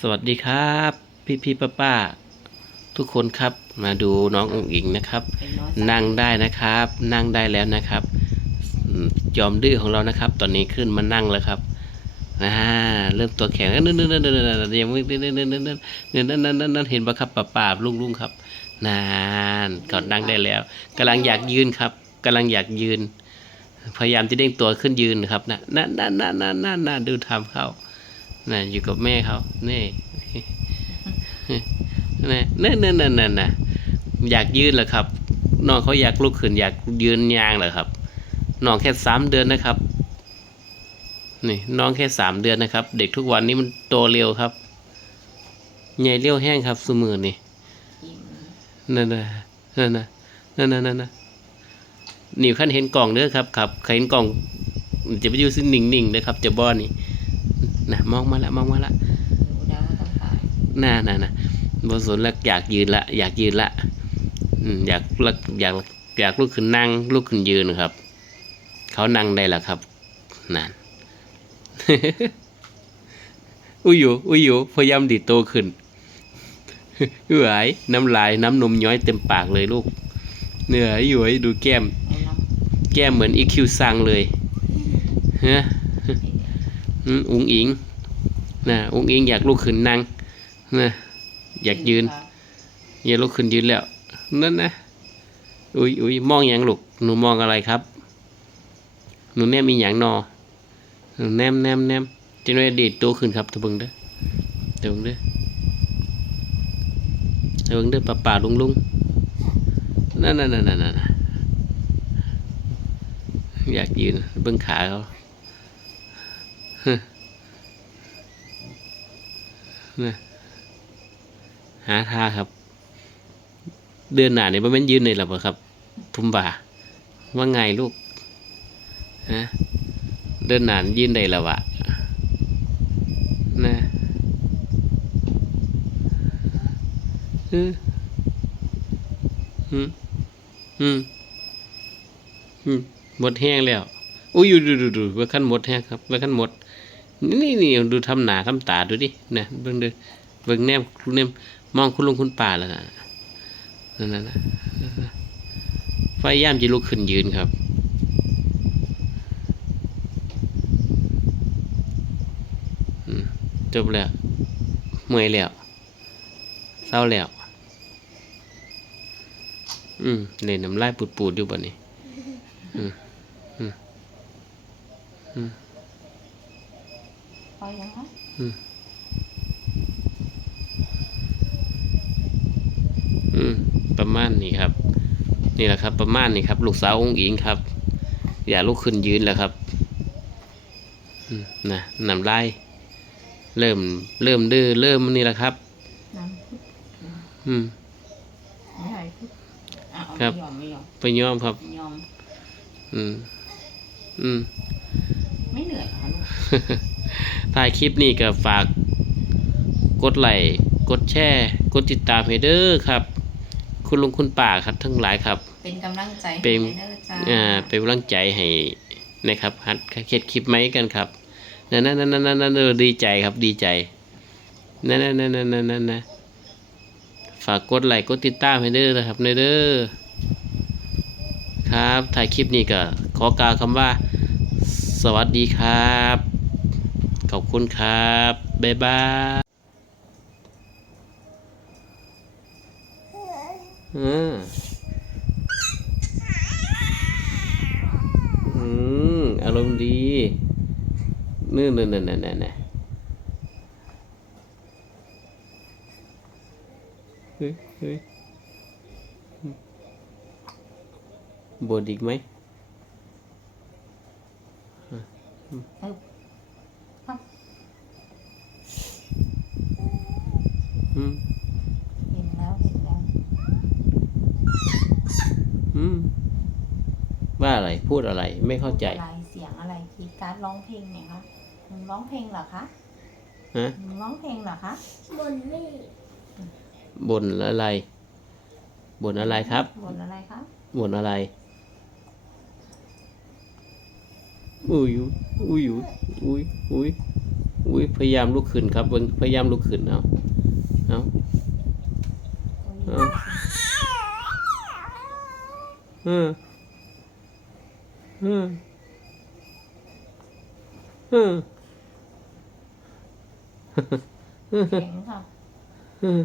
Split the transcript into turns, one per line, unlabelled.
สวัสดีครับ พี่พี่ป้าป้าทุกคนครับมาดูน้ององค์อิงนะครับ
เป็นน้อย
นั่งได้นะครับ นั่งได้แล้วนะครับอืมยอมดื้อของเรานะครับ ตอนนี้ขึ้นมานั่งแล้วครับอ่าเริ่มตัวแข็งแล้วนั่นนั่นนั่นนั่นนั่นยังไม่นั่นนั่นนั่นนั่นนั่นนั่นนั่นนั่นเห็นปะครับป้าป้าลุงลุงครับนานก่อนนั่งได้แล้วกำลังอยากยืนครับกำลังอยากยืน พยายามจะเด้งตัวขึ้นยืนครับนะนั่นนั่นนั่นนั่นนั่นนั่นดูทำเข้า น่ะอยู่กับแม่เขานี่นี่นั่นนั่นนั่นนั่นนะอยากยืนเหรอครับน้องเขาอยากลุกขึ้นอยากยืนยางเหรอครับน้องแค่สามเดือนนะครับนี่น้องแค่สามเดือนนะครับ เด็กทุกวันนี้มันโตเร็วครับใหญ่เร็วแห้งครับสมือนี่นั่นนะนั่นนะนั่นนะนั่นนะนี่ขั้นเห็นกล่องเด้อครับครับเห็นกล่องจะไปอยู่ซึ่งนิ่งๆนะครับจะบ้อนนี่ นะมองมาละมองมาละ
หนูเดาว่าต้องตาย
น่าน่าน่ะบสนละอยากยืนละ อยากยืนละอืมอยากละอยากอยากลุกขึ้นนั่งลุกขึ้นยืนครับ เขานั่งได้ละครับนั่นอุ้ยอยู่อุ้ยอยู่พยายามดีดโตขึ้นเอื้อยน้ำลายน้ำนมย้อยเต็มปากเลยลูก เหนื่อยอยู่ไอ้ดูแก้ม
เอาน้
แก้มเหมือนอีคิวซังเลยฮะำ อืมอุงอิงนะอุงอิงอยากลุกขึ้นนั่งนะอยากยืน อย่าลุกขึ้นยืนแล้วนั่นนะอุ้ยอุ้ยมองอย่างลูกหนูมองอะไรครับ หนูแนมมีอย่างนอหนูแนมแนมแนมจะน้อยดีดตัวขึ้นครับตะเบิงเด้อตะเบิงเด้อตะเบิงเด้อป่าป่าลุงลุงนั่นนั่นนั่นนั่นนั่นอยากยืนเบิ้งขาเขาฮึนะ หาทาครับ เดือนหน้านี่บ่แม่นยืนเลยหรอเปล่าครับ ทุ่มบ่าว่าไงลูกฮะเดือนหน้ายืนได้แล้ววะนะอืมอืมอืมหมดแห้งแล้วอุ้ยู่ดูดูดูว่าขั้นหมดแห้งครับว่าขั้นหมด นี่นี่ดูทำหนาทำตาดูดินะเบิ่งดูเบิ่งแนมคุณแนมมองคุณลุงคุณป้าแล้วนะนั่นนะนะพยายามจะลุกขึ้นยืนครับจบแล้วเมื่อยแล้วเศร้าแล้ว อืมเล่นน้ำลายปูดๆอยู่บ่นี้
ไปยังไง
อืมประมาณนี้ครับ นี่แหละครับ ประมาณนี้ครับ ลูกสาวองค์อิงครับ อย่าลุกขึ้นยืนแล้วครับอืมนะน้ำลายเริ่ม เริ่มดื้อเริ่มนี่แหละครับ
น้ำ
อืม
ไม่ไหวพุดอะเอา
ครับ
ไม่ยอมไม่ยอม
ไปยอมครับ
ไม่ยอม
อืมอืม
ไม่เหนื่อยเหรอคะลูก
ถ่ายคลิปนี้ก็ฝากกดไลค์กดแชร์กดติดตามให้เด้อครับ คุณลุงคุณป้าครับทั้งหลายครับ
เป็นกำลังใจให้
เป็น
เด้อจ้า
อ่าเป็นกำลังใจให้นะครับฮัดเขียนคลิปไหมกันครับนั่นนั่นนั่นนั่นนั่นดีใจครับดีใจนั่นนั่นนั่นนั่นนั่นนะฝากกดไลค์กดติดตามให้เด้อนะครับในเด้อครับถ่ายคลิปนี้ก็ขอกล่าวคำว่า สวัสดีครับ ขอบคุณครับ บ๊ายบายอืมอืมอารมณ์ดีนี่นี่นี่นี่นี่เฮ้ยเฮ้ยบดอีกไหม
ครับ
อืม
เห็นแล้วเห็นแล้ว
อืมว่าอะไรพูดอะไรไม่เข้าใจ
อะไรเสียงอะไรคีย์การ์ดร้องเพลงเนี่ยคะหนูร้องเพลงเหรอคะ
ฮะ
หนูร้องเพลงเหรอคะ
บนไม่
บ่นอะไรบ่นอะไรครับ
บนอะไรคะ
บ่นอะไร อุ้ยอุ้ยอุ้ยอุ้ยอุ้ยอุ้ยพยายามลุกขึ้นครับเบิ่งพยายามลุกขึ้นเอา เอา
โอ้ย
อืมอืมอืม
แข็งค่ะ
อืม